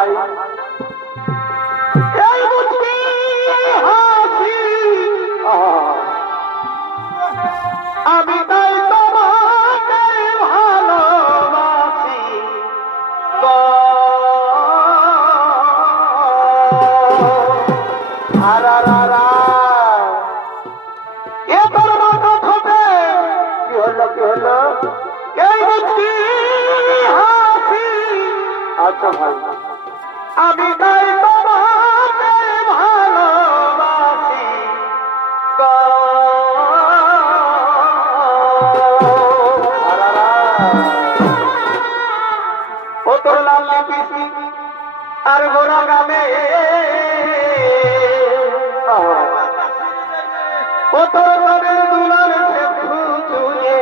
ভাই এই মুচকি হাসি আমি তাই তোমাকে ভালোবাসি গো। আরারারা এ তোর মাথা ঠোঁটে কি হলো কি হলো? এই মুচকি হাসি আচ্ছা ভাই আমি তাই তোমাকে ভালোবাসি গো। ও তোর লাল লিপস্টিক আর গোরা গালে ও তোর রঙের দুলার শ্যাম্পু চুলে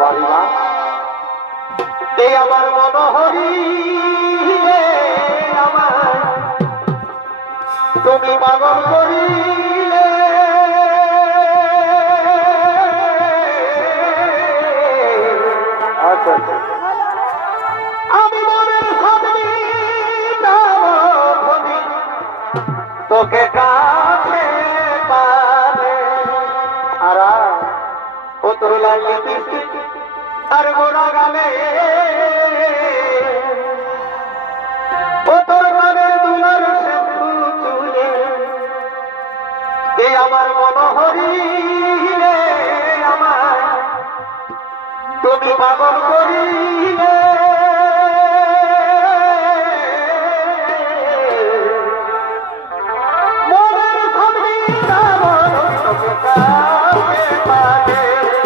বাড়িমা দে আমার মনোহরি আমার তুমি পাগল করিলে আচ্ছা আচ্ছা আমি মনের সামনে ধরি তোকে কাছে পারে আরা ও তোর লাইয়ে পিসি আর গোড়া গালে ও তোর মানে দুলার শ্যাম্পু চুলে এ আমার মনোহরি রে আমার তুমি পাগল করিলে